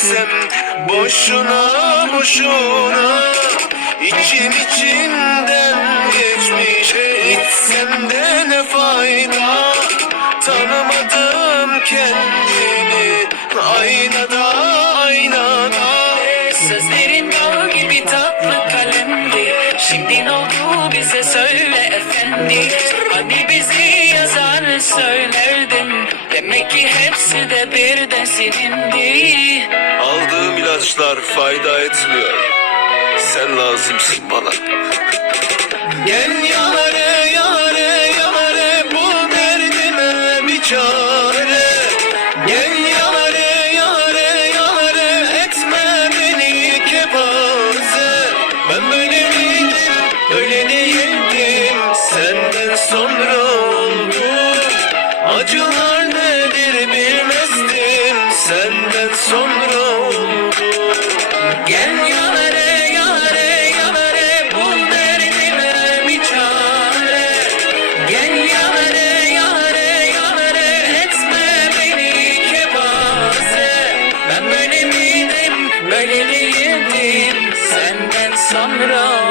desem boşuna boşuna. İçim içinden geçmiş gitsem de ne fayda? Tanımadım kendimi aynada aynada. Sözlerin dal gibi tatlı kalemdi Şimdi ne oldu bize söyle efendi. Hani bizi bunları Demek ki hepsi de bir de silindi. Aldığım ilaçlar fayda etmiyor. Sen lazımsın bana. Gel yaları yaları yaları bu derdime bir çare. sonra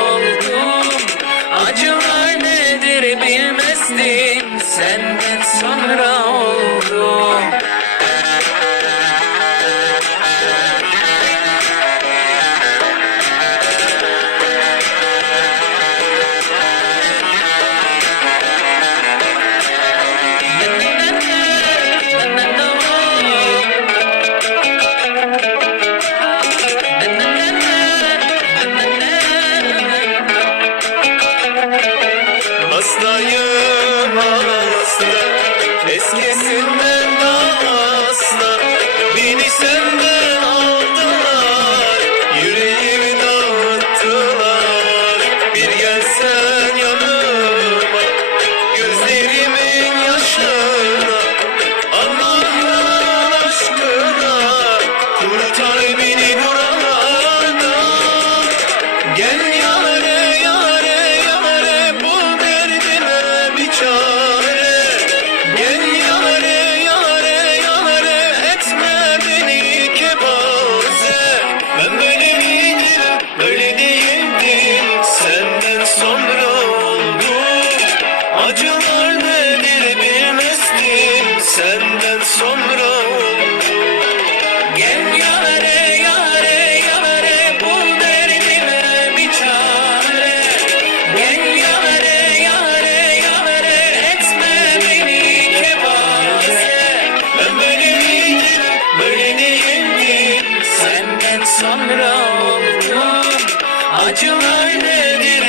again. Sonra unutmam Acılar nedir?